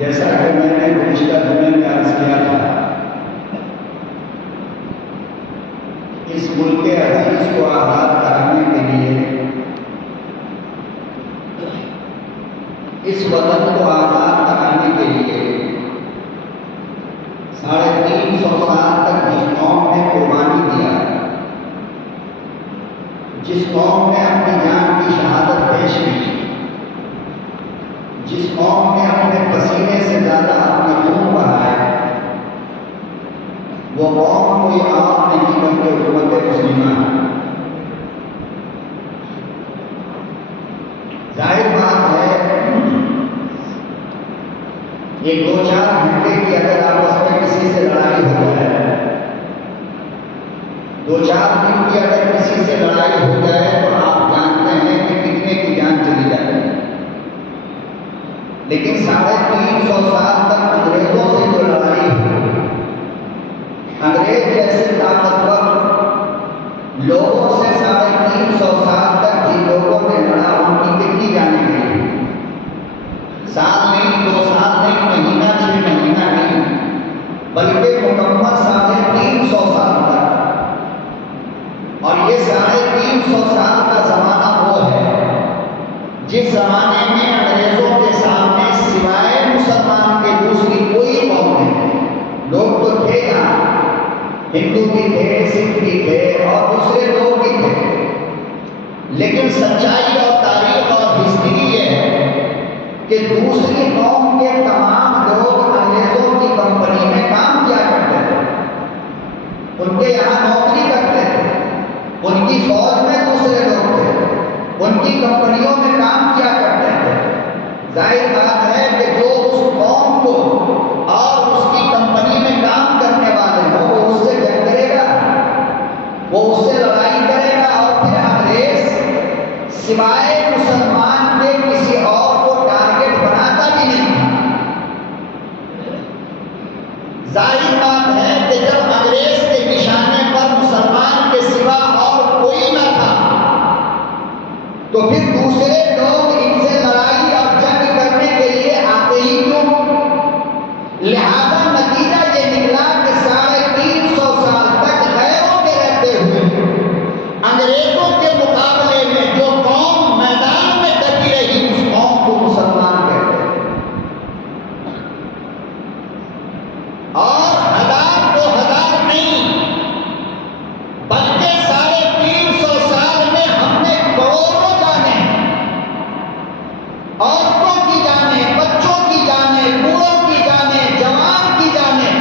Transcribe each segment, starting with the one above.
جیسا کہ میں نے گزشتہ جمعے میں عرض کیا تھا، اس ملک عزیز کو آزاد کرانے کے لیے، اس وطن کو آزاد کرانے کے لیے 350 سال تک جس قوم نے قربانی دیا، جس قوم نے اپنی جان کی شہادت پیش کی، جس قوم نے اپنے پسینے سے زیادہ اپنے خون بہائے، وہ قوم کوئی آپ نہیں بلکہ امت مسلمہ ہے۔ ظاہر بات ہے، یہ 2-4 گھنٹے کی اگر آپس میں کسی سے لڑائی ہو جائے، 2-4 دن کی اگر کسی سے لڑائی ہو جائے تو آپ جانتے ہیں کہ کتنے کی جان چلی جاتی ہے۔ لیکن 350 سال تک انگریزوں سے جو لڑائی ہوئی، انگریز جیسے طاقتور لوگوں سے 350 سال تک جن لوگوں نے لڑا، ان کی کتنی جانیں گئی؟ سال نہیں، 2 سال نہیں، مہینہ 6 مہینہ نہیں، بلکہ مکمل 350 سال تک۔ اور یہ 350 سال کا زمانہ وہ ہے جس زمانے میں انگریزوں کے سامنے سوائے مسلمان کے دوسری کوئی قوم نہیں۔ لوگ تو تھے یہاں، ہندو بھی تھے، سکھ بھی تھے اور دوسرے لوگ بھی تھے، لیکن سچائی اور تاریخ اور ہسٹری یہ ہے کہ دوسری قوم کے تمام لوگ انگریزوں کی کمپنی میں کام کیا کرتے تھے، ان کے یہاں نوکری کرتے تھے، ان کی فوج میں دوسرے لوگ تھے، ان کی کمپنیوں میں کام کیا کرتے تھے۔ ظاہر بات ہے کہ جو اس قوم کو اور اس کی کمپنی میں کام کرنے والے ہوں، وہ اس سے جنگ کرے گا، وہ اس سے لڑائی کرے گا، اور پھر انگریز سوائے مسلمان کے کسی اور کو ٹارگٹ بناتا بھی نہیں تھا۔ ظاہر بات ہے کہ جب انگریز کے نشانے پر مسلمان کے سوا اور کوئی نہ تھا، تو پھر دوسرے لوگ ان سے لڑائی اور جنگ کرنے کے لیے آتے ہی کیوں؟ لہذا نتیجہ یہ نکلا کہ 350 سال تک غیروں کے رہتے ہوئے انگریزوں کے مقابلے میں جو قوم میدان میں ڈٹی رہی، اس قوم کو مسلمان کہتے ہیں۔ اور 1000-2000 نہیں، بلکہ 350 سال میں ہم نے کروڑوں جانیں، عورتوں کی جانیں، بچوں کی جانیں، بوڑھوں کی جانیں، جوان کی جانیں،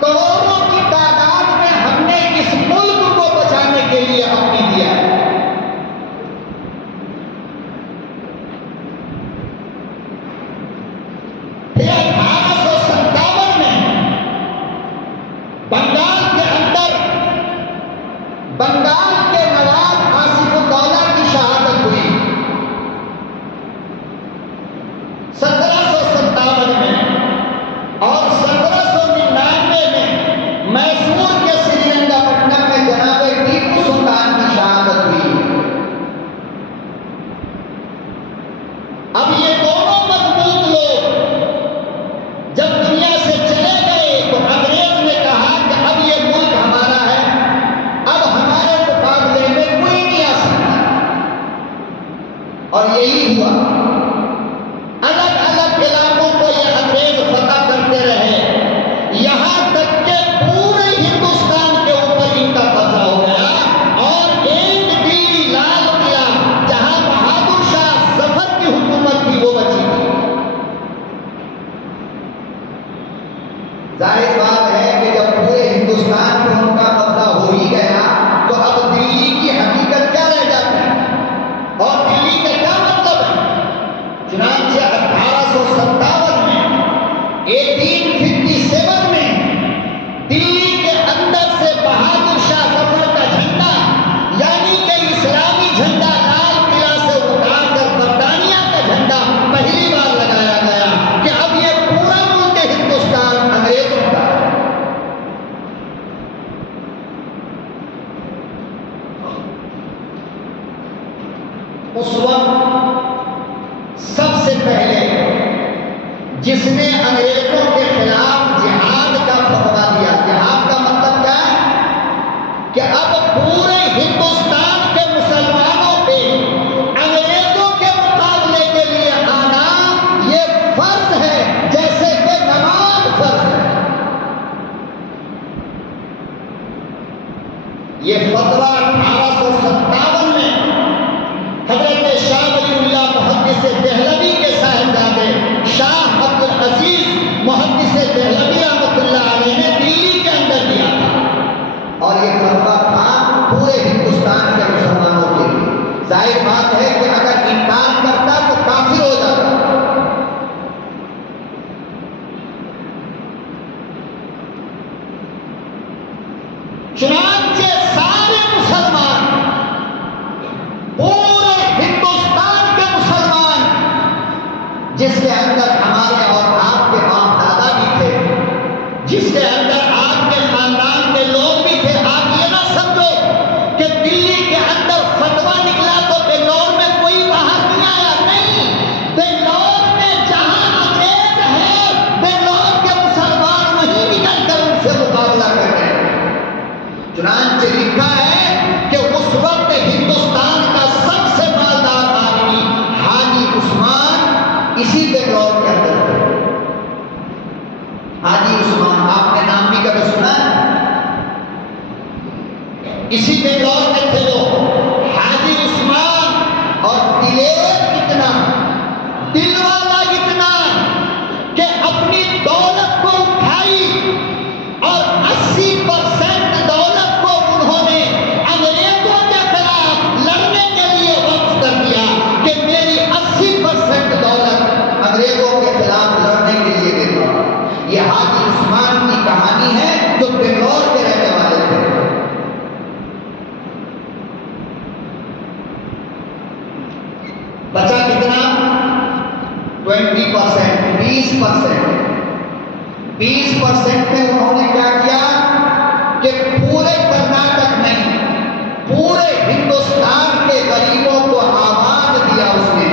کروڑوں کی تعداد میں ہم نے اس ملک کو بچانے کے لیے اپنی دیا ہے۔ پھر 1857 میں بنگال کے اندر بنگال کے نواب آصف الدولہ کی شہادت ہوئی 1757 میں، اور 1799 میں میسور کے سری رنگا پٹنم میں جناب ٹیپو سلطان کی شہادت ہوئی۔ اب یہ دونوں مضبوط لوگ جب دنیا سے چلے گئے تو انگریز نے کہا کہ اب یہ ملک ہمارا ہے، اب ہمارے مقابلے میں کوئی نہیں آ سکتا، اور یہی ہوا۔ الگ الگ علاقوں کو یہ انگریز فتح کرتے رہے، جس نے انگریزوں کے خلاف جہاد کا فتویٰ دیا. جہاد کا مطلب کیا ہے کہ اب پورے ہندوستان کے مسلمانوں پہ انگریزوں کے مقابلے کے لیے آنا یہ فرض ہے جیسے کہ نماز فرض ہے. یہ فتویٰ 1857 میں حضرت شاہ ولی اللہ محدث دہلوی کے صاحبزادے شاہ عبد العزیز محدث دہلوی رحمۃ اللہ علیہ نے دلی کے اندر دیا تھا. اور یہ فتویٰ تھا پورے ہندوستان کے مسلمانوں کے لیے. ظاہر بات ہے کہ اگر انکار کرتا تو کافر ہو جاتا. چنانچہ سارے مسلمان، پورے ہندوستان کے مسلمان، جس کے اندر ہمارے اور آپ کے باپ دادا بھی تھے، جس کے اندر آپ کے خاندان کے لوگ بھی تھے. آپ یہ نہ سمجھو کہ دلی کے اندر فتویٰ نکلا تو بنگلور میں کوئی باہر نہیں آیا. نہیں، بنگلور میں جہاں انگریز ہے بنگلور کے مسلمان وہیں نکل کر ان سے مقابلہ کر رہے ہیں. چنانچہ لکھا ہے کہ اس وقت ہندوستان کا سب سے مالدار آدمی حاجی عثمان اسی بنگلور کے اندر تھے. حاجی عثمان، آپ نے نام بھی کبھی سنا ہے؟ اسی بنگلور میں تھے لوگ. حاجی عثمان اور دلیر کتنا، دل والا اتنا کہ اپنی دولت کو اٹھائی اور 80% دولت کو انہوں نے انگریزوں کے خلاف لڑنے کے لیے وقف کر دیا کہ میری 80% دولت انگریزوں کے خلاف لڑنے کے لیے دیتا. یہ حاجی عثمان کی کہانی ہے جو بنگلور کے رہنے والے تھے. بچا کتنا؟ 20%، 20% میں انہوں نے کیا کیا کہ پورے کرناٹک نہیں، پورے ہندوستان کے غریبوں کو آواز دیا اس نے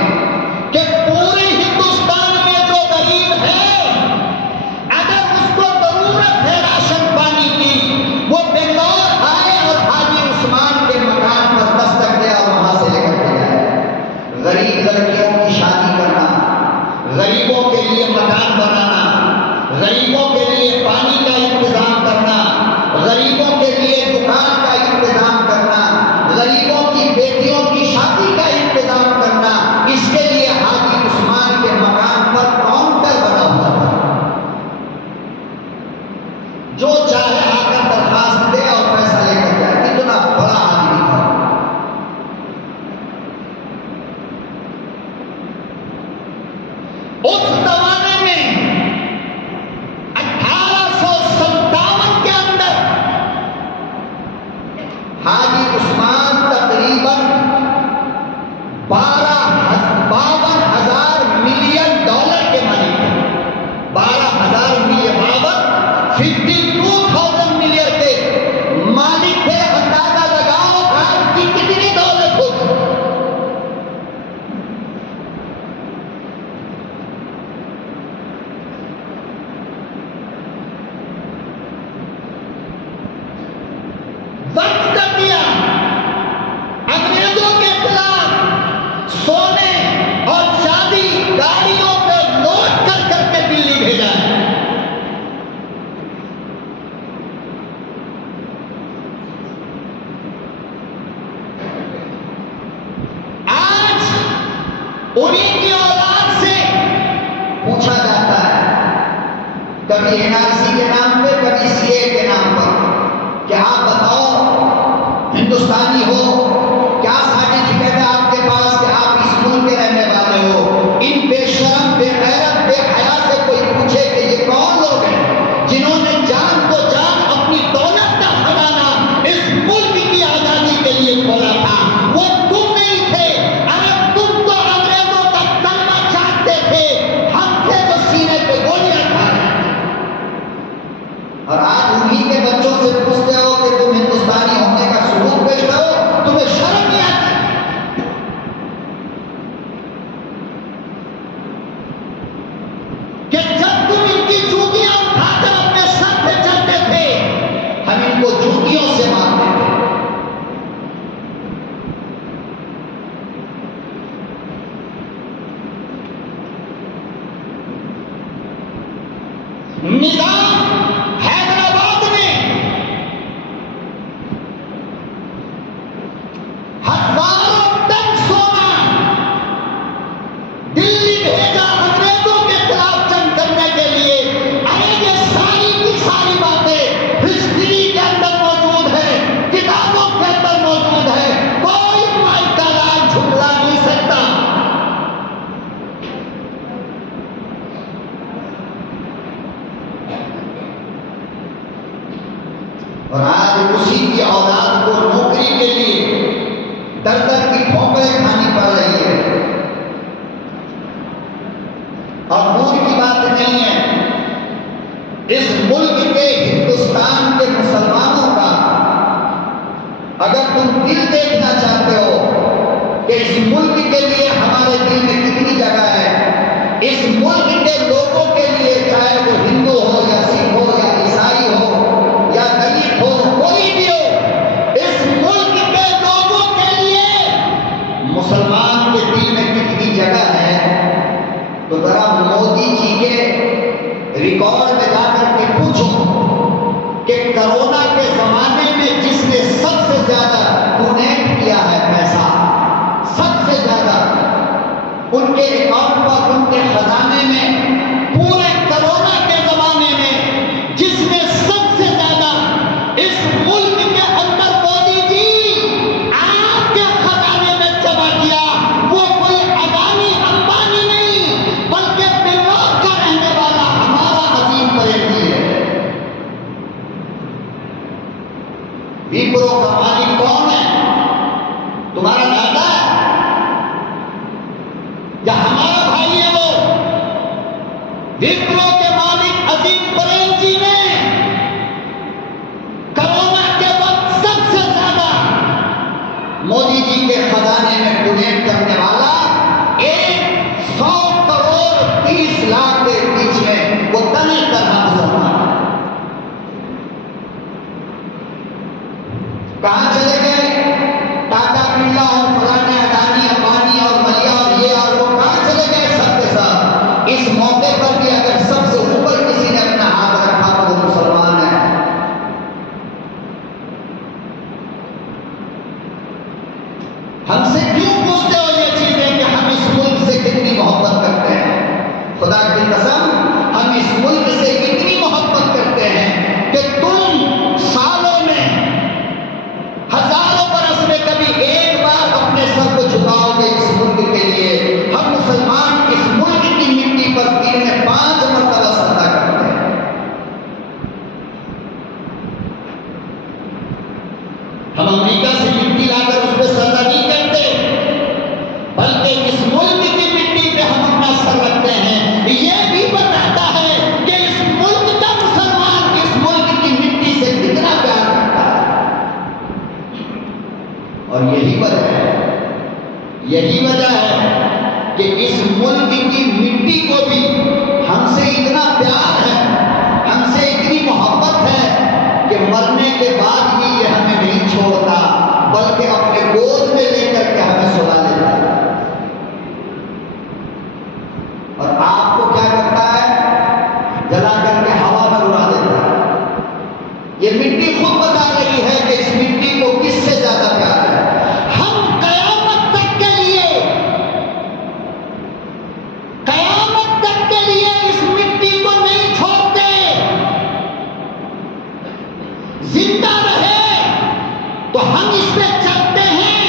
کہ پورے ہندوستان میں جو غریب ہے اگر اس کو ضرورت ہے راشن پانی کی، وہ بنگلور آئے اور حاجی عثمان کے مکان پر دستک دے اور وہاں سے لے کر کے جائے. غریب لڑکیوں کی شادی کرنا، غریبوں کے لیے مکان بنانا، غریبوں کے لیے پانی کا انتظام کرنا، غریبوں کے لیے دکان کا انتظام کرنا، غریبوں کی بیٹیوں کی شادی کا انتظام کرنا، اس کے لیے حاجی عثمان کے مکان پر کاؤنٹر بنا ہوا تھا. جو چاہے آ کر درخواست دے اور پیسہ لے کر جائے. اتنا بڑا آدمی تھا. اس زمانے میں 1857 کے اندر حاجی عثمان تقریباً 52,000 ملین ڈالر کے مالک تھے. 12,000 ملین، 52,000 ملین کے مالک تھے. اندازہ لگاؤ آج کی کتنی دولت ہوگی. وقت کر دیا انگریزوں کے خلاف، سونے اور چاندی گاڑیوں پہ لوڈ کر کر کے دلی بھیجا ہے. آج انہیں کی اولاد سے پوچھا جاتا ہے، کبھی NRC کے نام پہ، کبھی CA کے نام پر، کہ آپ بتاؤ ہندوستانی ہو، کیا سرٹیفکیٹ ہے آپ کے پاس کہ آپ اس ملک کے رہنے والے ہو. ان بے شرم، بے غیرت، بے حیا سے کوئی پوچھے کہ یہ کون لوگ ہیں جنہوں نے جان کو جان اپنی دولت کا خزانہ اس ملک کی آزادی کے لیے کھولا تھا. وہ تم نہیں تھے. اگر تم تو انگریزوں کا کلمہ چاہتے تھے، ہم تھے جو سینے پہ گولیاں کھا رہے ہیں. اور آج انہی کے بچوں سے پوچھتے ہو کہ تم ہندوستانی ہونے کا ثبوت پیش کرو، تمہیں نظام حیدرآباد میں ہزاروں ٹن سونا دلی بھیجا انگریزوں کے خلاف جنگ کرنے کے لیے. ارے یہ ساری کی ساری باتیں ہسٹری کے اندر موجود ہے, کتابوں کے اندر موجود ہے. کوئی مائی کا لال جھٹلا نہیں سکتا. اور آج اسی کی اولاد کو نوکری کے لیے در در کی ٹھوکریں کھانی پڑ رہی ہے. اور دور کی بات نہیں ہے, اس ملک کے ہندوستان کے مسلمانوں کا اگر تم دل دیکھنا چاہتے ہو کہ اس ملک کے لیے ہمارے دل میں کتنی جگہ ہے, اس ملک کے لوگوں کے لیے, چاہے وہ ہندو ہو یا سکھ ہو یا عیسائی ہو یا دلت ہو, کوئی بھی ہو, اس ملک کے لوگوں کے لیے مسلمان کے دل میں کتنی جگہ ہے, تو ذرا مودی جی کے ریکارڈ میں جا کر کے پوچھو کہ کرونا کے زمانے میں جس نے سب سے زیادہ ڈونیٹ کیا ہے پیسہ, سب سے زیادہ ان کے اکاؤنٹ پر, ان کے خزانے میں, پورے کرونا کے زمانے میں جس نے سب سے زیادہ اس ملک کے اندر مودی جی آپ کے خزانے میں جمع کیا, وہ کوئی اڈانی امبانی نہیں بلکہ بنگلور کا رہنے والا ہمارا عظیم پریٹی ہے. وپرو کا مالک کون ہے؟ تمہارا دادا یا ہمارا بھائی ہے وہ؟ وپرو کے مالک عظیم پریل جی نے کرونا کے وقت سب سے زیادہ مودی جی کے خزانے میں ڈونیٹ کرنے والا 100 کروڑ 30 لاکھ کے بیچ میں وہ تنی طرح مسلمان ہے. کہاں چلے گئے ٹاٹا برلا اور فلانے اڈانی امبانی اور ملیا اور یہ اور وہ, کہاں چلے گئے سب کے ساتھ؟ اس موقع پر بھی اگر سب سے اوپر کسی نے اپنا ہاتھ رکھا تو وہ مسلمان ہے. ہم سے کیوں پوچھتے ہو یہ چیزیں کہ ہم اس ملک سے کتنی محبت کرتے ہیں؟ خدا کی قسم ہم اس ملک سے اتنی محبت کرتے ہیں کہ تم سالوں میں, ہزاروں برس میں کبھی ایک بار اپنے سر کو جھکاؤ گے اس ملک کے لیے. ہم مسلمان اس ملک کی مٹی پر دن میں 5 مرتبہ سجدہ کرتے ہیں. ہم امریکہ سے مٹی لا کر اس پہ سجدہ نہیں کرتے, بلکہ اس ملک کی مٹی پہ ہم اپنا سر رکھتے ہیں. یہ بھی بتاتا ہے کہ اس ملک کا مسلمان اس ملک کی مٹی سے کتنا پیار کرتا ہے. اور یہی وجہ ہے کہ اس ملک کی مٹی کو بھی ہم سے اتنا پیار ہے, ہم سے اتنی محبت ہے کہ مرنے کے بعد بھی یہ ہمیں نہیں چھوڑتا, بلکہ اپنے گود میں لے کر کے ہمیں سلا لیتا ہے. اور آپ کو کیا کرتا ہے؟ جلا کر کے ہوا میں اڑا دیتا ہے. یہ مٹی خود بتا رہی ہے کہ اس مٹی کو کس سے زیادہ پیار ہے. ہم قیامت تک کے لیے اس مٹی کو نہیں چھوڑتے. زندہ رہے تو ہم اس پہ چلتے ہیں,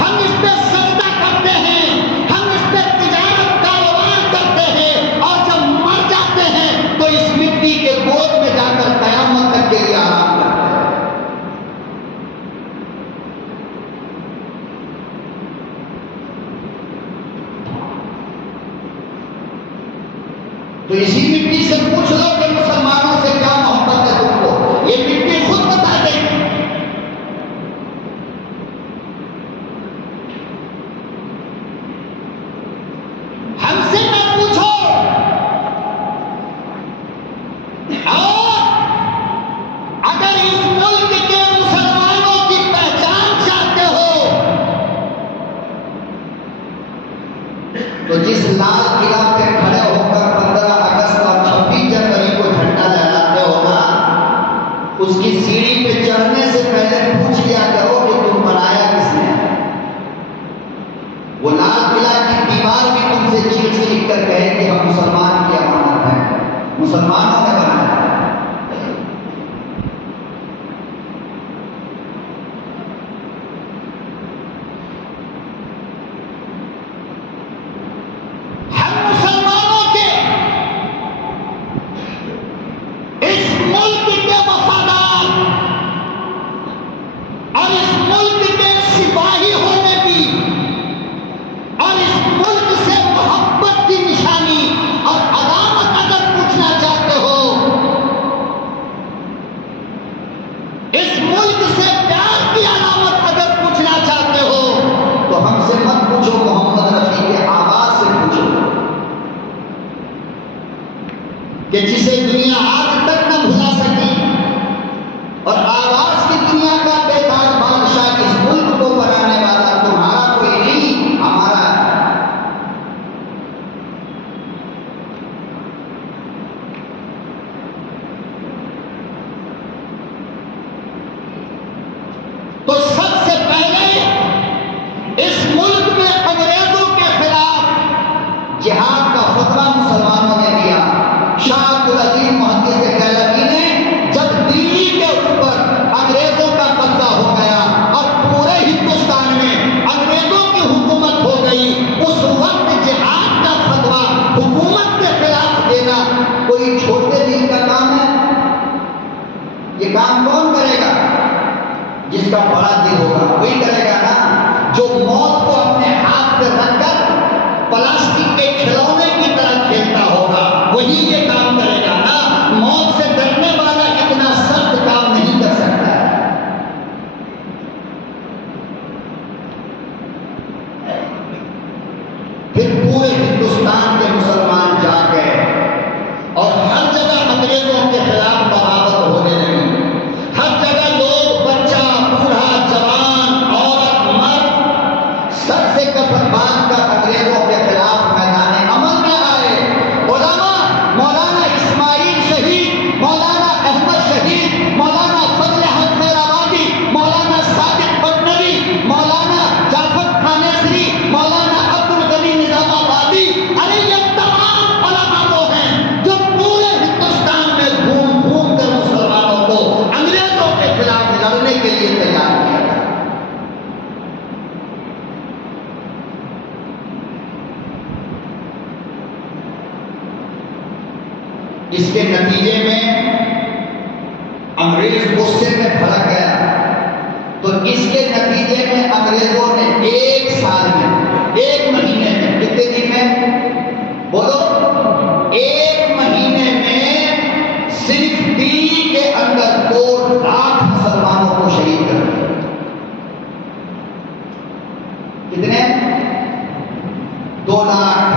ہم اس پہ سجدہ کرتے ہیں, ہم اس پہ تجارت کاروبار کرتے ہیں, اور جب مر جاتے ہیں تو اس مٹی کے گود میں جا کر قیامت تک کے لیے آرام کرتے ہیں. تو اسی مٹی سے پوچھ لو کہ مسلمانوں سے کیا محبت ہے تم کو, یہ مٹی خود بتا دے گی. ہم سے نہ پوچھو. اور اگر اس ملک کے مسلمانوں کی پہچان چاہتے ہو تو جس لال قلعہ پہ کھڑے ہو کر 15 اگست اور 26 جنوری کو مسلمانوں نے بنایا. ہم مسلمانوں کے اس ملک کے وفادار اور اس ملک کے سپاہی ہونے کی اور اس ملک سے محبت کی نشانی اور علامت اگر پوچھنا چاہتے ہو، اس ملک سے پیار کی علامت اگر پوچھنا چاہتے ہو، تو ہم سے مت پوچھو، محمد رفیع کے آواز سے پوچھو کہ جسے دنیا آج تک نہ بھلا سکی اور آواز کی دنیا کا بے تاج بادشاہ اس ملک کو بنانے والا تمہارا کوئی نہیں، ہمارا ہے. تو سب سے پہلے اس ملک میں انگریزوں کے خلاف جہاد کا فتویٰ مسلمانوں نے دیا. شاہ عبدالعزیز محدث دہلوی نے جب دلی کے اوپر انگریزوں کا قبضہ ہو گیا اور پورے ہندوستان میں انگریزوں کی حکومت ہو گئی، اس وقت جہاد کا فتویٰ حکومت کے خلاف دینا کوئی چھوٹے دل کا کام ہے؟ یہ کام کون کرے گا؟ جس کا بڑا دل ہوگا وہی کرے گا نا. جو موت کو اپنے ہاتھ پہ رکھ کر پلاسٹک کے کھلونے کی طرح کھیلتا ہوگا وہی یہ کام کرے گا نا. موت سے ڈرنے والا اتنا سخت کام نہیں کر سکتا ہے. پھر پورے ہندوستان کے مسلمان جا گئے اور ہر جگہ انگریزوں کے خلاف بغاوت ہونے لگی. ہر جگہ لوگ، بچہ، بوڑھا، جوان، عورت، مرد سر سے کفن باندھ کر انگریزوں کے خلاف میدان عمل میں آئے. علماء، مولانا اسماعیل شہید، مولانا احمد شہید، مولانا فضل حق خیرآبادی، مولانا صادق پٹنوی، مولانا جعفر خانیسری، مولانا عبدالغنی نظام آبادی، ارے یہ تمام علماء وہ ہیں جو پورے ہندوستان میں گھوم گھوم کر مسلمانوں کو انگریزوں کے خلاف لڑنے کے لیے تیار کیا تھا. اس کے نتیجے میں انگریز غصے میں بھڑک گیا. تو اس کے نتیجے میں انگریزوں نے ایک سال میں، ایک مہینے میں، کتنے دن میں بولو، ایک مہینے میں صرف دلی کے اندر 2 لاکھ مسلمانوں کو شہید کر دیا. کتنے؟ 2 لاکھ.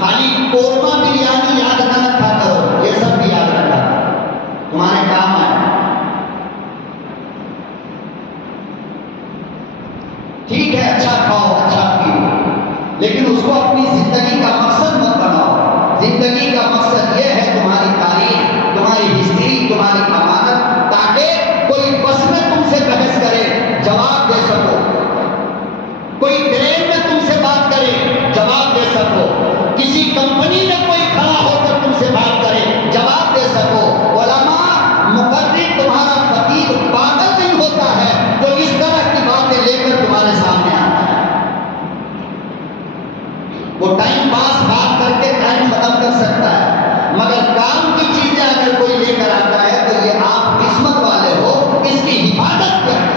خالی قورمہ بریانی یاد نہ رکھا کرو، یہ سب بھی یاد رکھا تمہارے کام آئے. ٹھیک ہے، اچھا کھاؤ، اچھا پیو، لیکن اس کو اپنی زندگی کا مقصد مت بناؤ. زندگی کا مقصد یہ ہے تمہاری تاریخ، تمہاری ہسٹری، تمہاری امانت، تاکہ کوئی بس میں تم سے بحث کرے جواب دے سکو، کوئی ٹرین میں تم سے بات کرے جواب دے سکو، کسی کمپنی میں کوئی کھڑا ہو کر تم سے بات کرے جواب دے سکو. علماء، مقرر، تمہارا خطیب پاگل نہیں ہوتا ہے جو اس طرح کی باتیں لے کر تمہارے سامنے آتا ہے. وہ ٹائم پاس بات کر کے ٹائم ختم کر سکتا ہے، مگر کام کی چیزیں اگر کوئی لے کر آتا ہے تو یہ آپ قسمت والے ہو، اس کی حفاظت کریں.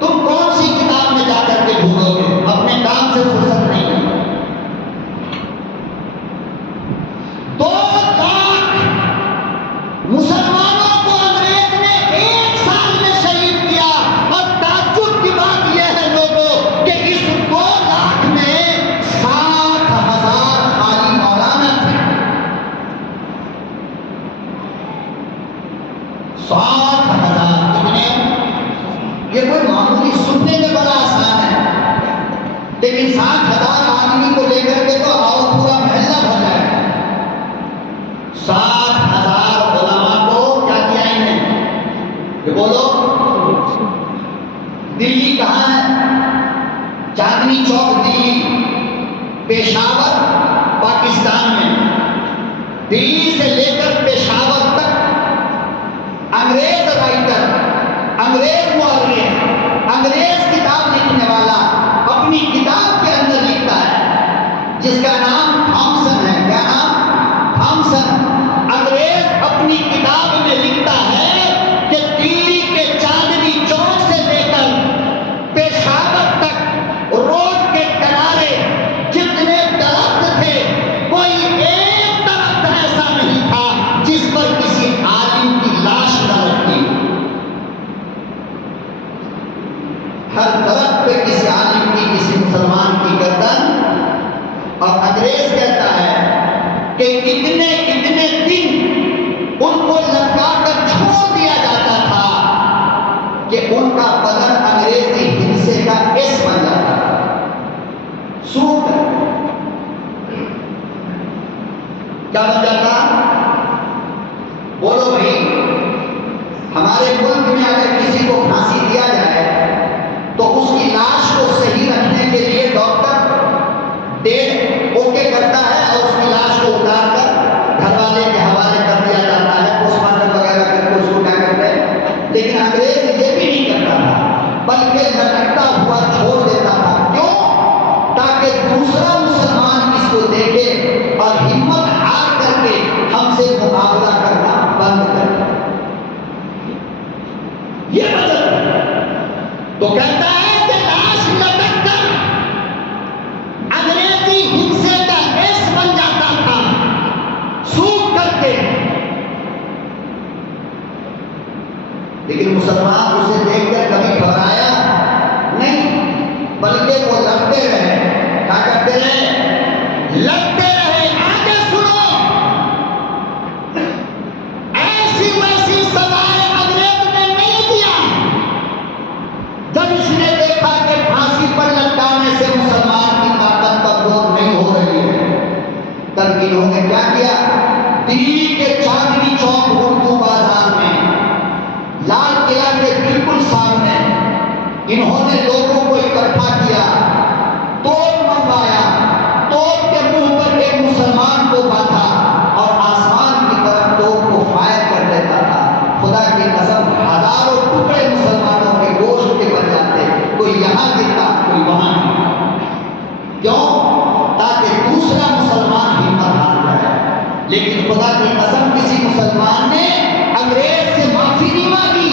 تم کون سی کتاب میں جا کر کے ڈھونڈو گے؟ اپنے کام سے فرصت نہیں ہے. 2 لاکھ مسلمانوں کو انگریز نے ایک سال میں شہید کیا. اور تعجب کی بات یہ ہے لوگوں کہ اس 2 لاکھ میں 60,000 خالی مولانا تھے. 60,000 کتنے؟ یہ کوئی معمولی سننے میں بڑا آسان ہے، لیکن 60,000 آدمی کو لے کر کے تو آؤ پورا محلہ بھر جائے. 60,000 علماء کو کیا کیا انہیں؟ یہ بولو، دلی کہاں ہے؟ چاندنی چوک دلی. پشاور پاکستان میں، دلی سے لے کر پشاور تک انگریز رائٹر، انگریز مورخ، انگریز کتاب لکھنے والا اپنی کتاب کے اندر لکھتا ہے جس کا نام تھامسن ہے. کیا نام؟ تھامسن. انگریز اپنی کتاب میں لکھتا ہے کہ دلی کے چاندنی چوک سے لے کر پشاور تک روڈ کے کنارے جتنے درخت تھے کوئی ایک درخت ایسا نہیں تھا جس پر کسی عالم کی لاش نہ لگتی. ہر درخت پہ کسی عالم کی، کسی مسلمان کی گردن. اور انگریز کہتا ہے کہ اتنے اتنے دن ان کو لٹکا کر چھوڑ دیا جاتا تھا کہ ان کا بدن انگریزی ہندسے کا ایس بن جاتا تھا. سوٹ کیا بن جاتا؟ بولو بھائی. ہمارے ملک میں اگر کسی کو پھانسی دیا جائے تو اس کی لاش کو صحیح رکھنے کے لیے ڈاکٹر ڈیٹ اوکے کرتا ہے اور اس کی لاش کو اتار کر گھر والے کے حوالے کر دیا جاتا ہے، پوسٹ مارٹم وغیرہ کر کے اس کو کیا کرتے ہیں. لیکن انگریز یہ بھی نہیں کرتا تھا بلکہ لٹکتا ہوا چھوڑ دیتا تھا. کیوں؟ تاکہ دوسرا مسلمان اس کو دیکھے اور ہمت ہار کر کے ہم سے مقابلہ کرنا بند کر دے. یہ مطلب تو کہتا ہے کہ لاش لٹک کر انگریزی ہندسے کا ایس بن جاتا تھا سوکھ کر کے. لیکن مسلمان اسے دیکھ کر کبھی گھبرایا نہیں بلکہ وہ لڑتے رہے. کیا کرتے رہے؟ لڑتے رہے. آگے سنو، ایسی ویسی سزائیں انگریز نے نہیں دیا. جب اس نے دیکھا کہ پھانسی پر لٹکانے سے مسلمان کی طاقت کمزور نہیں ہو رہی ہے، تب انہوں نے کیا کیا؟ دلی کے چاندنی چوک اردو بازار میں لال قلعہ کے بالکل سامنے انہوں نے لوگوں کو اکٹھا کیا، توپ منگوایا، توپ کے منہ پر ایک مسلمان کو باندھا اور آسمان کی طرف توپ کو فائر کر دیتا تھا. خدا کی قسم ہزاروں ٹکڑے مسلمانوں کے گوشت کے بن جاتے، کوئی یہاں گرتا کوئی وہاں گرتا. کیوں؟ تاکہ دوسرا مسلمان ہمت ہار جائے. لیکن خدا کی قسم کسی مسلمان نے انگریز سے معافی نہیں مانگی.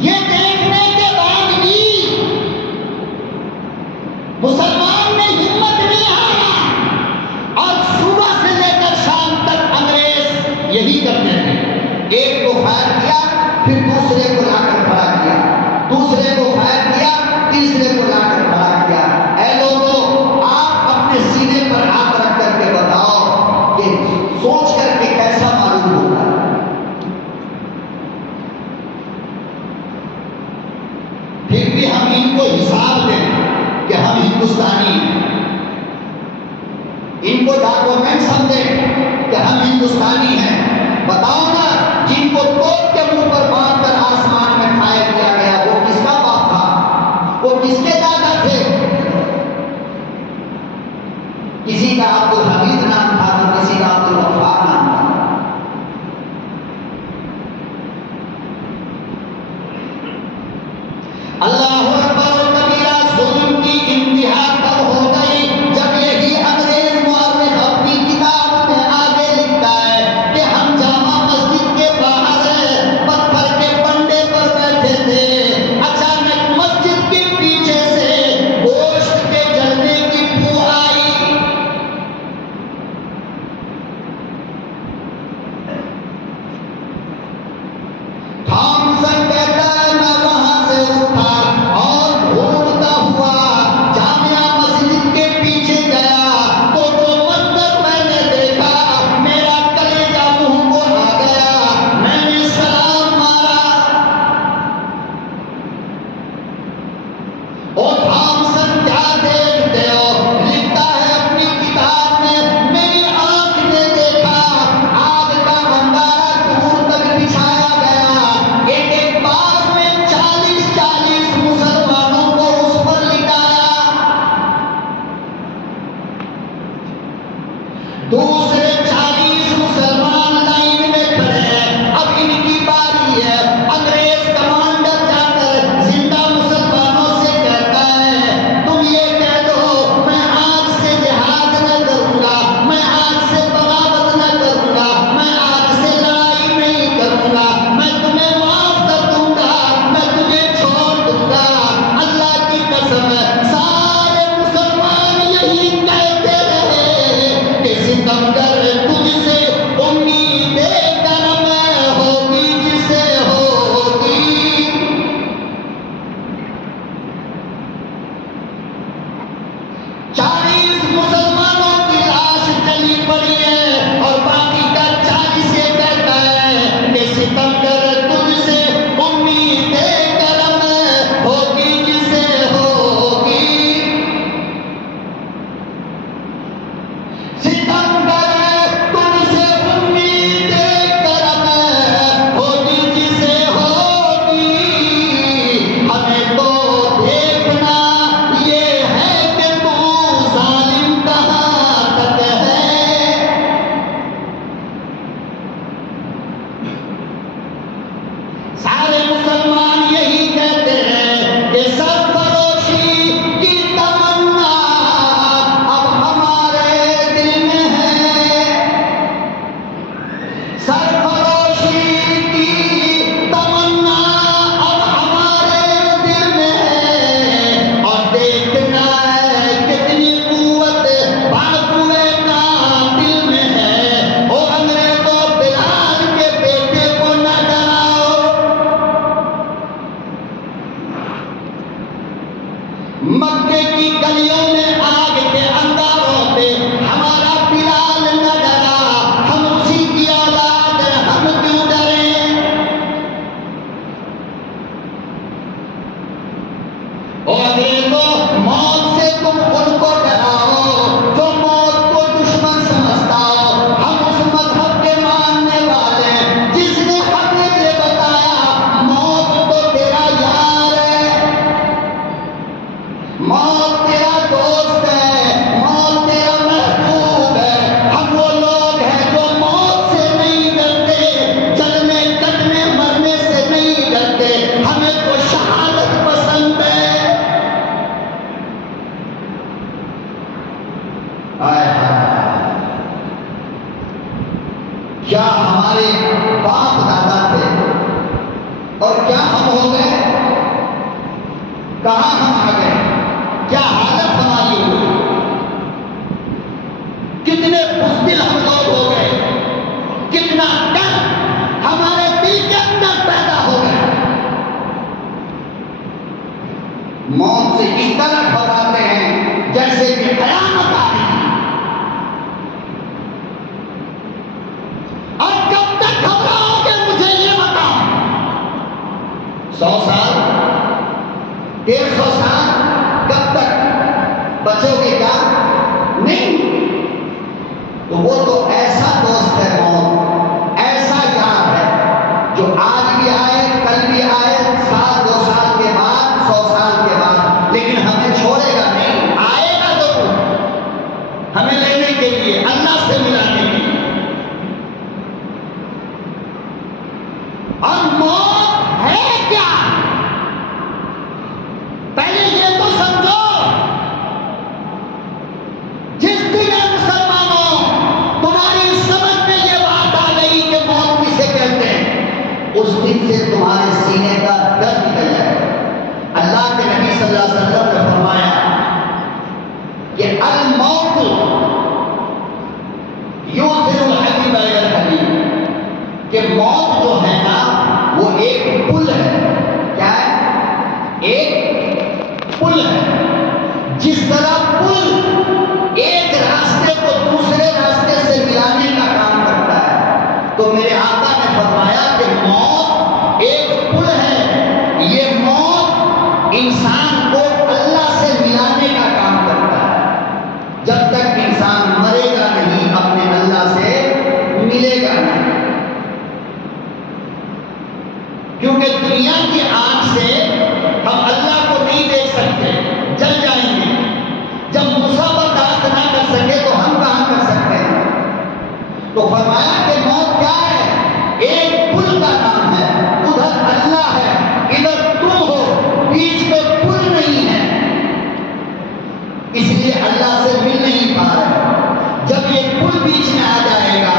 یہ دیکھنے کے بعد بھی مسلمان نے ہمت نہیں ہارا اور صبح سے لے کر شام تک انگریز یہی کرتے تھے. ایک کو فائر کیا، پھر دوسرے کو لا کر کھڑا کیا، دوسرے کو فائر کیا، تیسرے کو لا کر کھڑا کیا. اے لوگوں، آپ اپنے سینے پر ہاتھ رکھ کر کے بتاؤ کہ سوچ کر کے کیسا معلوم ہوتا ہے. پھر بھی ہم ان کو حساب دیں کہ ہم ہندوستانی ہیں، ان کو ڈاکومنٹ سمجھیں کہ ہم ہندوستانی ہیں. بتاؤ نا، جن کو توپ کے منہ پر باندھ کر آسمان میں فائر کیا گیا وہ کس کا باپ تھا؟ وہ کس کے دادا تھے؟ کسی کا عبد الحمید نام تھا تو کسی کا عبد الغفار نام تھا. اللہ اکبر و کبیرہ. ظلم کی انتہا تب ہو گئی جب یہی انگریز مورخ اپنی کتاب میں آگے لکھتا ہے کہ ہم جامع مسجد کے باہر پتھر کے پنڈے پر بیٹھے تھے، اچانک مسجد کے پیچھے سے گوشت کے جلنے کی بو آئی. تھامسن کہتا ہے میں وہاں سے اٹھا مکے کی گلیوں میں آگ کے انگاروں پہ ہمارا بلال نہ ڈرا، ہم اسی کی اولاد ہیں، ہم کیوں ڈریں؟ اور انگریزوں، موت سے تم ان کو ڈراؤ جو موت کو دشمن سمجھتا ہو، ہم اس مذہب کے ماننے والے ہیں جس نے ہمیں یہ بتایا موت تو تیرا یار ہے، موت تیرا دوست ہے، موت تیرا محبوب ہے۔ ہم وہ لوگ ہیں جو موت سے نہیں ڈرتے، جلنے کٹنے مرنے سے نہیں ڈرتے، ہمیں تو شہادت پسند ہے۔ آئے ہائے، کیا ہمارے باپ دادا تھے اور کیا ہم ہو گئے؟ کہاں ہم آ گئے؟ کیا حالت ہماری ہوئی؟ کتنے بزدل ہم لوگ ہو گئے، کتنا ڈر ہمارے دل کے اندر پیدا ہو گیا۔ موت سے اس طرح گھبراتے ہیں جیسے کہ قیامت آ رہی ہے۔ اور کب تک گھبراؤ گے مجھے یہ بتاؤ؟ 100 سال، 150 سال، کب تک بچو گے کیا؟ نہیں۔ تو وہ تو ایسا دوست ہے موت، ایسا یار ہے جو آج بھی آئے، کل بھی آئے، سال 2 سال کے بعد، 100 سال کے بعد، لیکن ہمیں چھوڑے گا نہیں، آئے گا ضرور ہمیں لینے کے لیے، اللہ سے ملانے کے لیے۔ اور موت ہے کیا؟ پہلے یہ تو سمجھو، جس دن ہے مسلمانوں تمہاری سمجھ میں یہ بات آ گئی کہ موت کسے کہتے ہیں، اس دن سے تمہارے سینے کا درد نکل جائے گا۔ اللہ کے نبی صلی اللہ علیہ وسلم نے فرمایا کہ الموت یوثر الحبیب علی الحبیب، کہ موت جو ہے نا وہ ایک پل ہے۔ کیا ہے؟ ایک پل ہے۔ جس طرح پل ایک راستے کو دوسرے راستے سے ملانے کا کام کرتا ہے، تو میرے آقا نے فرمایا کہ موت ایک پل ہے، یہ موت انسان کو اللہ سے ملانے کا کام کرتا ہے۔ جب تک انسان مرے گا نہیں اپنے اللہ سے ملے گا نہیں، کیونکہ دنیا کی آنکھ سے ہم اللہ کو نہیں دیکھ سکتے، جل جائیں گے۔ جب موسیٰ برداشت نہ کر سکے تو ہم کہاں کر سکتے ہیں؟ تو فرمایا کہ موت کیا ہے؟ ایک پل کا نام ہے، ادھر اللہ ہے، ادھر تم ہو، بیچ میں پل نہیں ہے، اس لیے اللہ سے مل نہیں پا رہے۔ جب یہ پل بیچ میں آ جائے گا،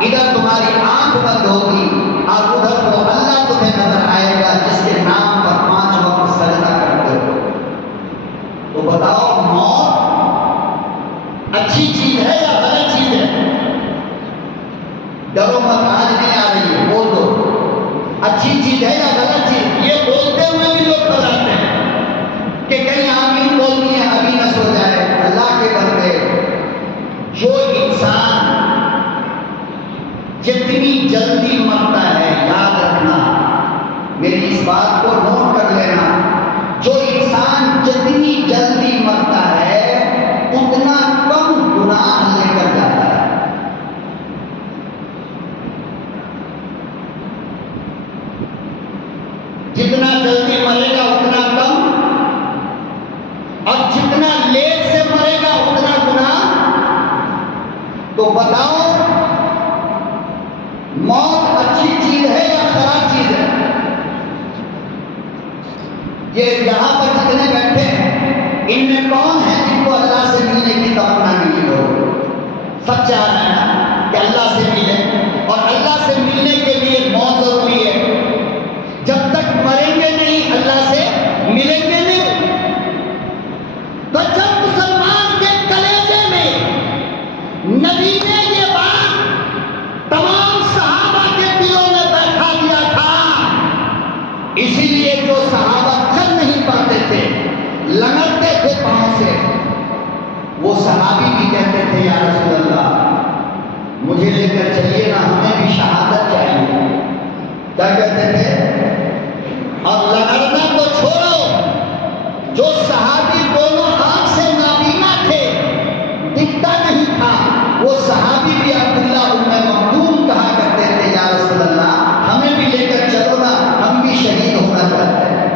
ادھر تمہاری آنکھ بند ہوگی اور ادھر وہ اللہ تمہیں نظر آئے گا جس کے نام پر 5 وقت سجدہ کرتے ہو۔ تو بتاؤ موت اچھی چیز ہے یا غلط چیز ہے؟ ڈرو مت، آج نہیں آ رہی ہے، بول دو اچھی چیز ہے یا غلط چیز؟ یہ بولتے ہوئے بھی لوگ گھبراتے ہیں کہ کہیں آمین بولنی ہے ابھی نہ سو جائے۔ اللہ کے بندے، جو انسان جتنی جلدی مرتا ہے، یاد رکھنا، میری اس بات کو نوٹ کر لینا، جو انسان جتنی جلدی مرتا ہے اتنا کم گناہ لے کر جاتا ہے۔ جتنا جلدی مرے گا اتنا کم، اور جتنا لیٹ سے مرے گا اتنا گناہ۔ تو بتاؤ موت اچھی چیز ہے یا خراب چیز ہے؟ یہ یہاں پر جتنے بیٹھے ہیں ان میں کون ہے جن کو اللہ سے ملنے کی تمنا نہیں ہو؟ سب چاہ رہے ہیں نا کہ اللہ سے ملے، اور اللہ سے ملنے کے لیے موت ضروری ہے۔ جب تک مریں گے نہیں اللہ سے ملیں گے نہیں۔ تو جب مسلمان کے کلیجے میں نبی نے یہ بات تمام صحابہ کے دلوں میں بیٹھا دیا تھا، اسی لیے جو صحابہ چل نہیں پاتے تھے، لگتے بھی لے کر چلیے نا، ہمیں بھی شہادت چاہیے. کیا کہتے تھے؟ اور لڑنا تو چھوڑو، جو صحابی دونوں آنکھ سے نابینا تھے، دکھتا نہیں تھا، وہ صحابی بھی عبداللہ ابن مکتوم کہا کرتے تھے یا رسول اللہ ہمیں بھی لے کر چلو نا، ہم بھی شہید ہونا چاہتے ہیں.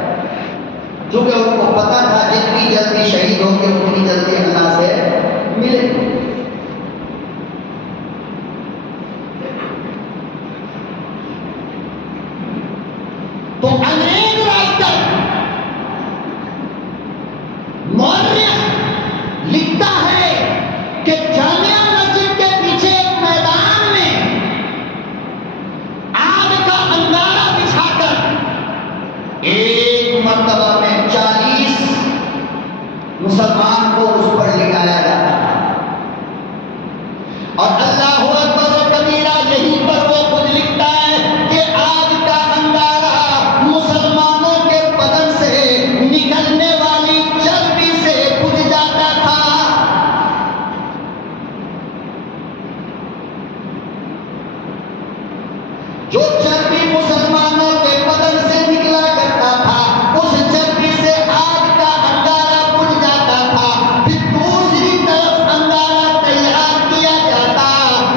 چونکہ ان کو پتا تھا جتنی جلدی شہید ہوں گے اتنی جلدی اللہ سے ملے گے. تو انگریز رائٹر مورخ لکھتا ہے کہ جامعہ مسجد کے پیچھے ایک میدان میں آگ کا انگارہ بچھا کر ایک مرتبہ میں 40 مسلمان کو اس پر لٹایا جاتا تھا. اور اللہ اکبر و کبیرہ یہیں پر وہ خود لکھتا ہے کہ آگ کا انگارہ مسلمانوں کے بدن سے نکلنے والی چربی سے بجھ جاتا تھا. جو چربی مسلمانوں کے بدن سے نکلا کرتا تھا اس چربی سے آگ کا انگارہ بجھ جاتا تھا. پھر دوسری طرف انگارہ تیار کیا جاتا،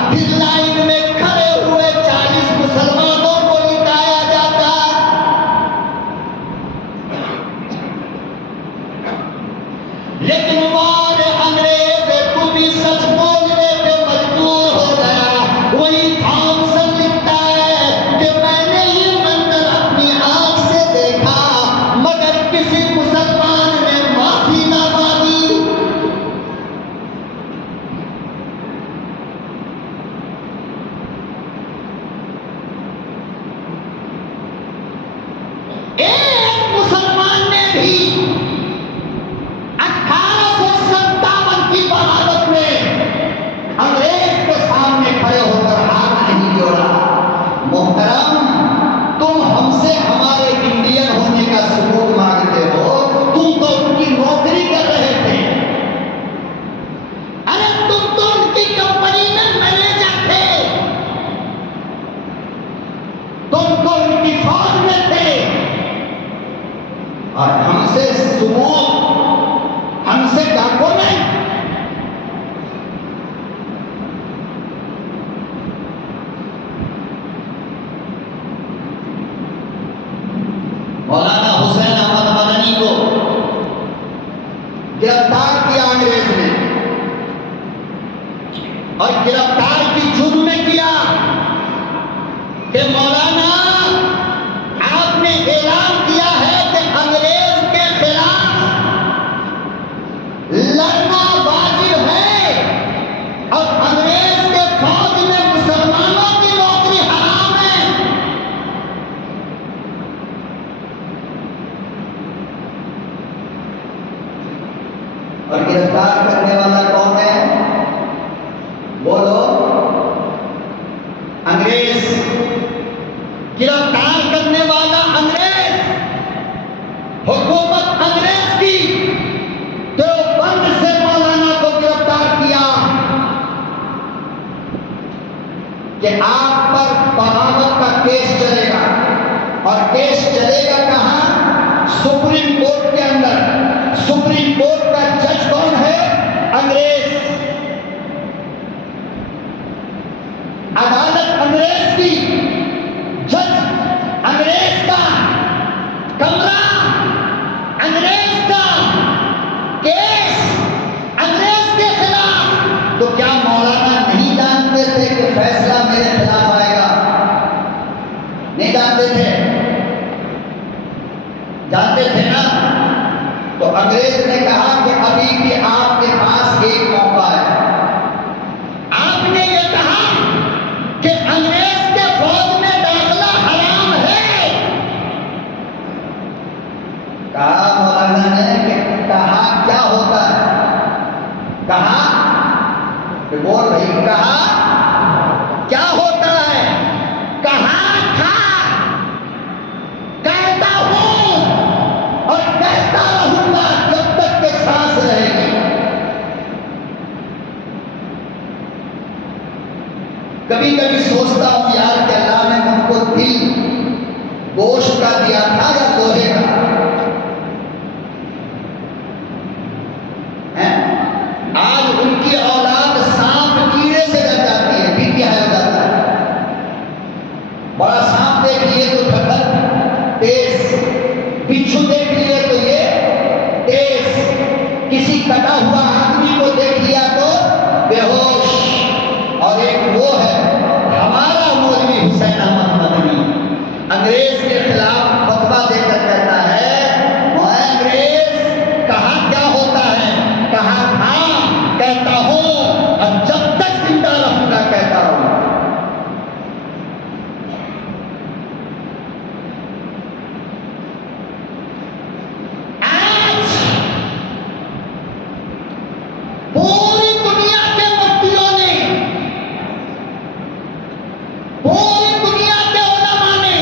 پھر لائن میں کھڑے ہوئے 40 مسلمانوں کو لٹایا جاتا. لیکن وہاں انگریز تو بھی سچ بولنے پہ مجبور ہو گیا. وہی تھامسن لکھتا ہے کہ میں نے یہ منظر اپنی آنکھ سے دیکھا مگر کسی مسلمان نے معافی نہ مانگی. ایک مسلمان نے بھی 1857 کی بغاوت میں انگریز کے سامنے کھڑے ہو کر ہاتھ نہیں جوڑا. محترم، تم ہم سے ہمارے انڈین ہونے کا ثبوت مانگتے ہو، تم تو ان کی نوکری کر رہے تھے. ارے تم تو ان کی کمپنی میں مینیجر تھے، تم تو ان کی فوج میں تھے، اور ہم سے ثبوت، ہم سے ڈاکومنٹ. مولانا حسین احمد مدنی کو گرفتار کیا انگریز نے، اور گرفتار کی جرم میں کیا کہ مولانا آپ نے اعلان کیا ہے کہ انگریز کے خلاف لڑنا واجب ہے اور انگریز کے فوج میں مسلمانوں کی نوکری حرام ہے. اور گرفتار کرنے والا کون ہے؟ بولو. انگریز گرفتار کرنے والا انگریز، حکومت انگریز کی دیوبند سے مولانا کو گرفتار کیا کہ آپ پر بغاوت کا کیس چلے گا. اور کیس چلے گا کہاں؟ سپریم کورٹ کے اندر. سپریم کورٹ کا جج کون ہے؟ انگریز. عدالت انگریز کی، جج انگریز کا، کمرہ انگریز کا، کیس انگریز کے خلاف. تو کیا مولانا نہیں جانتے تھے کہ فیصلہ میرے خلاف آئے گا؟ نہیں جانتے تھے؟ جانتے تھے نا. تو انگریز نے کہا کہ ابھی بھی آپ کے پاس ایک موقع ہے. آپ نے یہ کہا کہ انگریز کے فوج میں داخلہ حرام ہے. کہا مولانا نے کہ کہا کیا ہوتا ہے؟ کہا کہ بول بھائی، کہا کیا ہوتا ہے؟ کہا تھا، کہتا ہوں اور کہتا رہوں گا جب تک کہ سانس رہے گی. دیا تھا یا لوہے کا؟ آج ان کی اولاد سانپ کیڑے سے ڈر جاتی ہے، بی پی ہائی ہو جاتا ہے۔ بڑا سانپ دیکھ لیے تو ٹھنڈک تیز، بچھو دیکھ لیے تو یہ تیز، کسی کٹا ہوا آدمی کو دیکھ لیا تو بے ہوش۔ اور ایک وہ ہے ہمارا مولوی حسین احمد مدنی، انگریز کے خلاف فتویٰ دے کر کہتا ہے وہ انگریز کہاں کیا ہوتا ہے، کہاں تھا، کہتا ہوں اور جب تک زندہ رہوں گا کہتا ہوں۔ آج پوری دنیا کے مفتیوں نے، پوری دنیا کے علماء نے،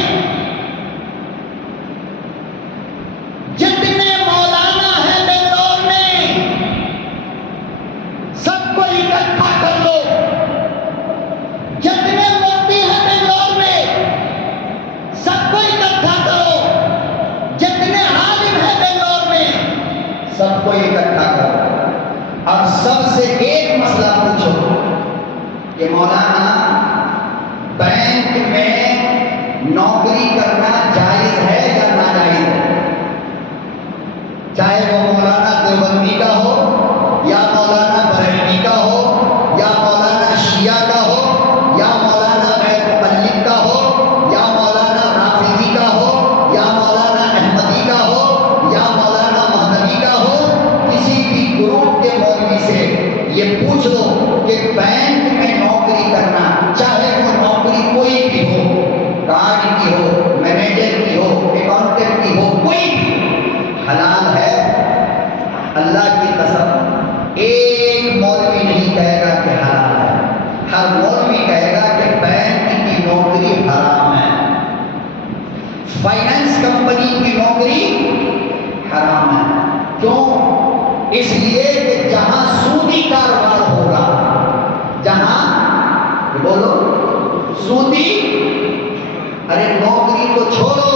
جتنے مولانا ہیں بنگلور میں، سب کو اکٹھا کر لو۔ جتنے مفتی ہیں بنگلور میں، سب کو اکٹھا کرو۔ جتنے عالم ہیں بنگلور میں، سب کو اکٹھا کرو اور سب سے ایک مسئلہ پوچھو کہ مولانا بینک میں نوکری کرنا جائز ہے یا ناجائز ہے؟ چاہے وہ مولانا دیوبندی کا ہو یا مولانا بریلوی کا ہو یا مولانا شیعہ کا ہو یا مولانا غیر مقلد کا ہو یا مولانا رافضی کا ہو یا مولانا احمدی کا ہو یا مولانا مہدوی کا ہو، کسی بھی گروپ کے مولوی سے یہ پوچھ لو کہ بینک میں نوکری کرنا، چاہے وہ نوکری کوئی بھی ہو، گارڈ کی ہو، مینیجر کی ہو، اکاؤنٹنٹ کی ہو، کوئی بھی حلال ہے؟ اللہ کی قسم ایک مولوی نہیں کہے گا کہ حلال ہے، ہر مولوی کہے گا کہ بینک کی نوکری حرام ہے، فائنانس کمپنی کی نوکری حرام ہے۔ کیوں؟ اس لیے کہ جہاں سودی کاروبار ہوگا، جہاں بولو سودی، ارے نوکری تو چھوڑو،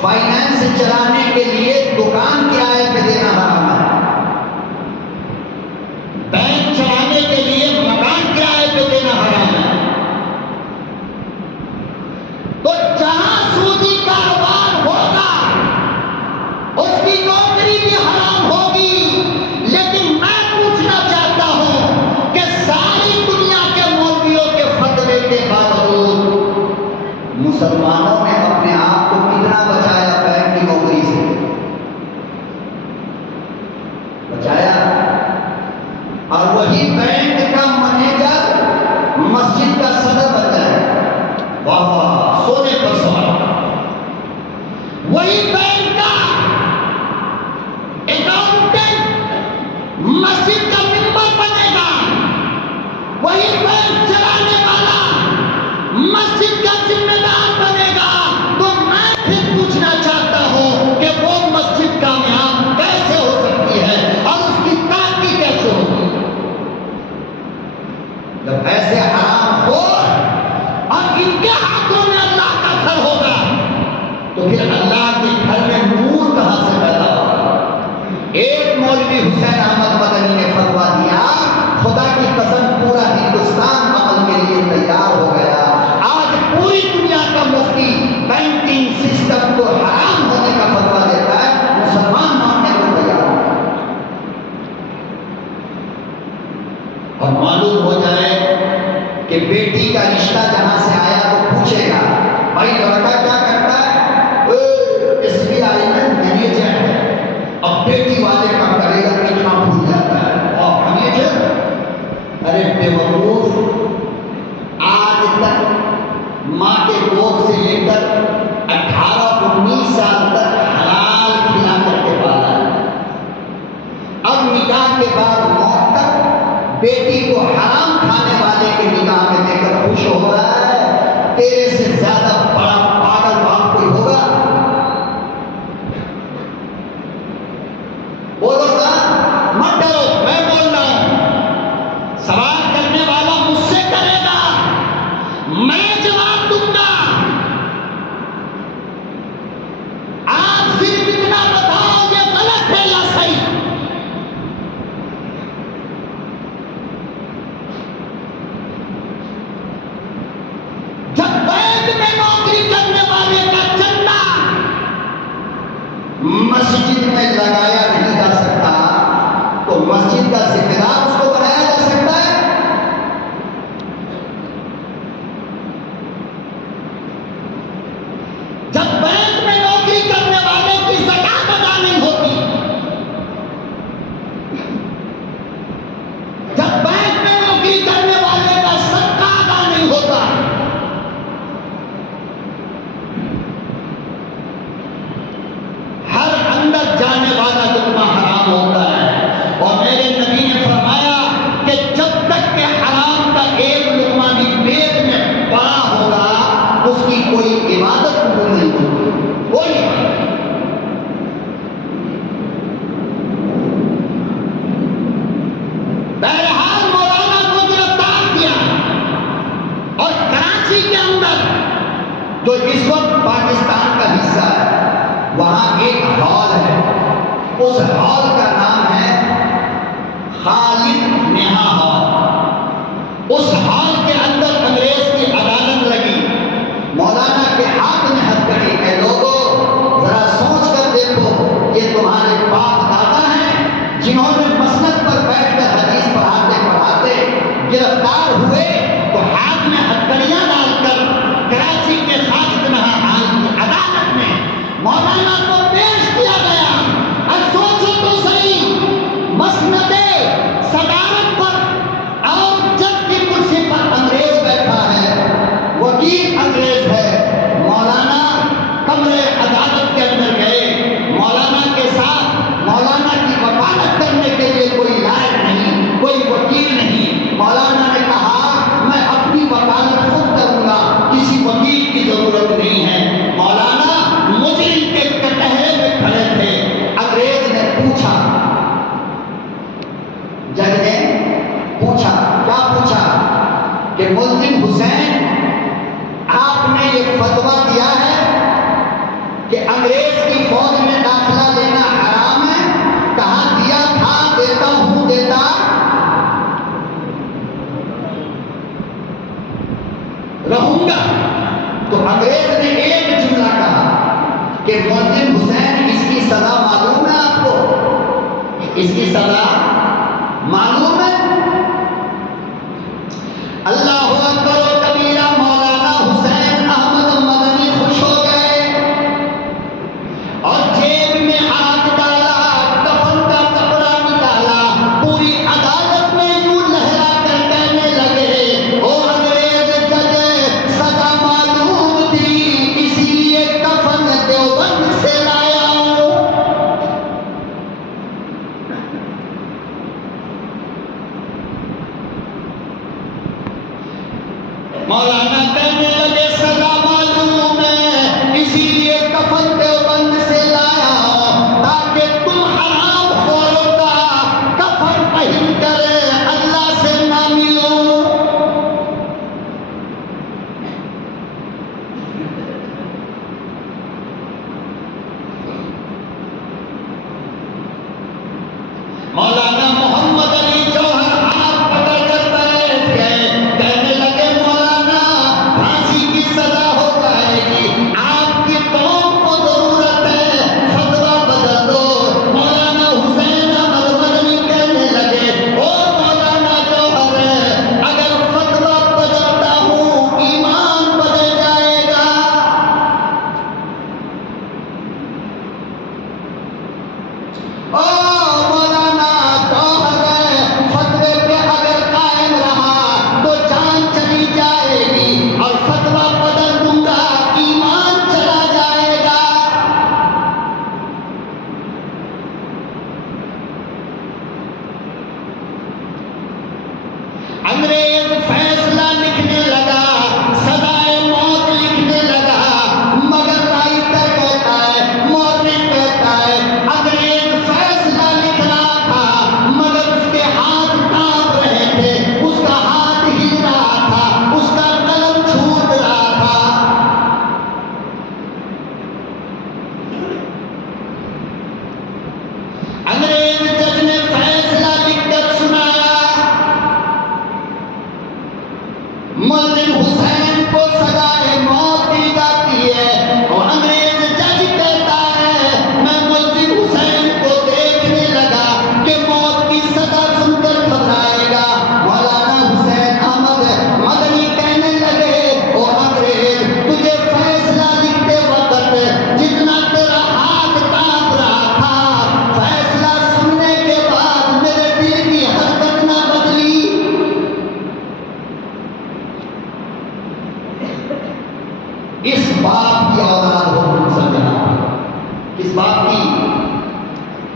فائنانس چلانے کے لیے دکان کرائے پہ دینا حرام ہے، بینک چلانے کے لیے مکان کرائے پہ دینا حرام ہے۔ تو جہاں سودی کاروبار ہوگا اس کی نوکری بھی حرام ہوگی۔ لیکن میں پوچھنا چاہتا ہوں کہ ساری دنیا کے مولویوں کے فتوے کے باوجود مسلمانوں نے اپنے آپ کو کتنا بچایا بینک کی نوکری سے؟ بچایا۔ اور وہی بینک کا مینیجر مسجد کا صدر بن جائے، واہ واہ، سونے پر سوال۔ وہی بینک کا اکاؤنٹنٹ مسجد کا ممبر بنے گا، وہی بینک چلانے والا مسجد کا ذمہ دار بنے گا۔ تو میں پھر پوچھنا چاہتا ہوں کہ وہ مسجد کامیاب کیسے ہو سکتی ہے اور اس کی ترقی کیسے ہوگی؟ جب ایسے حرام ہو اور ان کے ہاتھوں میں اللہ کا گھر ہوگا تو پھر اللہ کے گھر میں نور کہاں سے پیدا ہوگا؟ ایک مولوی حسین احمد مدنی نے فتویٰ دیا، خدا کی قسم پورا ہندوستان عمل کے لیے تیار ہو گیا۔ آج پوری دنیا کا مفتی بینکنگ سسٹم کو حرام ہونے کا فتویٰ دیتا ہے، مسلمان ماننے کو تیار ہو گیا۔ اور معلوم ہو جائے کہ بیٹی کا رشتہ جہاں سے آیا تو پوچھے گا بھائی لڑکا کیا کرتا ہے؟ SBI میں مینیجر ہے۔ اب بیٹی والے کا کرے گا کتنا بھول جاتا ہے، اور مینیجر، ارے بے وقوف، آج تک ماں کے گود سے لے کر 18-19 سال تک حلال کھلا کر کے پالا ہے، اب نکاح کے بعد موت تک بیٹی کو حرام کھانے والے کے نکاح میں دے کر خوش ہو رہا ہے۔ مسجد میں لگایا نہیں جا سکتا تو مسجد کا ذمہ دار اس کو بنایا جا سکتا ہے؟ جب بینک میں نوکری کرنے والے کی زکات ادا نہیں ہوتی، جب بینک میں نوکری کرنے والے کا صدقہ ادا نہیں ہوتا، ہر اندر جانے والا لقمہ حرام ہوتا ہے۔ اور میرے نبی نے فرمایا کہ جب تک کہ حرام کا ایک لقمہ بھی پیٹ میں پڑا ہوگا اس کی کوئی عبادت قبول نہیں ہوگی، کوئی عبادت۔ بہرحال مولانا کو گرفتار کیا اور کراچی کے اندر جو اس وقت پاکستان کا حصہ ہے وہاں ایک ہال ہے، اس ہال کا نام ہے خالد نہا ہال۔ اس ہال کے اندر انگریز کی عدالت لگی، مولانا کے ہاتھ میں ہتھکڑی، اے لوگوں ذرا سوچ کر دیکھو، یہ تمہارے باپ دادا ہیں جنہوں نے مسند پر بیٹھ کر حدیث پڑھاتے پڑھاتے گرفتار ہوئے تو ہاتھ میں ہتھکڑیاں ڈال کر کراچی کے خالد نہا ہال کی عدالت میں مولانا کو پیش کیا گیا۔ اب سوچو تو صحیح، مسند صدارت پر اور جج کی کرسی پر انگریز بیٹھا ہے، وکیل انگریز ہے، مولانا کمرے عدالت کے اندر گئے، مولانا کے ساتھ مولانا کی وکالت کرنے کے لیے کوئی لائق نہیں، کوئی وکیل نہیں۔ مولانا نے کہا میں اپنی وکالت خود کروں گا، کسی وکیل کی ضرورت نہیں ہے۔ مولانا مجرم کے کٹہرے میں کھڑے تھے، انگریز نے پوچھا، جج نے پوچھا، کیا پوچھا کہ ملزم حسین آپ نے یہ فتویٰ دیا ہے کہ انگریز کی فوج میں داخلہ لینا حرام ہے؟ کہا دیا تھا، دیتا ہوں، دیتا رہوں گا۔ تو انگریز نے ایک جملہ کہا کہ ملزم حسین اس کی سزا معلوم ہے آپ کو؟ اس کی سزا معلوم ہے؟ اللہ اکبر و کبیرہ، مولانا حسین احمد مدنی خوش ہو گئے اور جیب میں ہاتھ ڈالا، کفن کا کپڑا نکالا، پوری عدالت میں یوں لہرا کر کہنے لگے، او انگریز جج، سزا معلوم تھی، اسی لیے کفن دیوبند سے لایا ہوں۔ مولانا کہنے لگے سزا معلوم ہے، اسی لیے کفن دیوبند سے لایا ہوں تاکہ تم حرام خوروں کا کفن پہن کر اللہ سے نہ ملو۔ مولانا محمد علی جوہر ہاتھ پکڑ کر بیٹھ گئے، کہنے لگے مولانا پھانسی کی سزا ہو جائے گی، آپ کی قوم کو ضرورت ہے، فتویٰ بدل دو۔ مولانا حسین احمد مدنی کہنے لگے، او مولانا جوہر، اگر فتویٰ بدلتا ہوں ایمان بدل جائے گا۔ او مولانا جوہر، فتوے پہ اگر قائم رہا تو جان چلی جائے گی اور فتویٰ بدل دوں گا ایمان چلا جائے گا۔ انگریز فیصلہ لکھنے لگا، سزائے موت لکھنے لگا، مگر رائٹر کہتا ہے، مورخ کہتا ہے، انگریز فیصلہ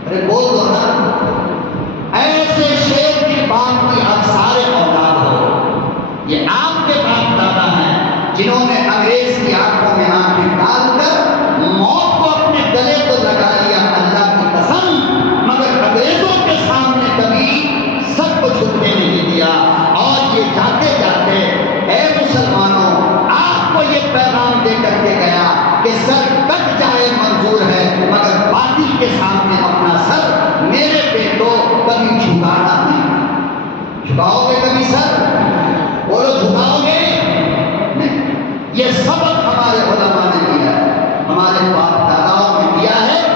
ارے بول دو نا، ایسے شیر کی بات کی آپ سارے اولاد ہو. یہ آپ کے باپ دادا ہیں جنہوں نے انگریز کی آنکھوں میں آنکھیں ڈال کر موت کو اپنے گلے کو لگا لیا، اللہ کی قسم، مگر انگریزوں کے سامنے کبھی سب کو جھکنے نہیں دیا. اور یہ جاتے جاتے اے مسلمانوں آپ کو یہ پیغام دے کر کے گیا کہ سر کٹ جائے منظور ہے، مگر باطل کے سامنے اپنا سر میرے بیٹوں کبھی جھکانا نہیں. جھکاؤ گے کبھی سر؟ بولو جھکاؤ گے؟ نہیں. یہ سبق ہمارے علماء نے دیا ہے، ہمارے باپ داداؤں نے دیا ہے.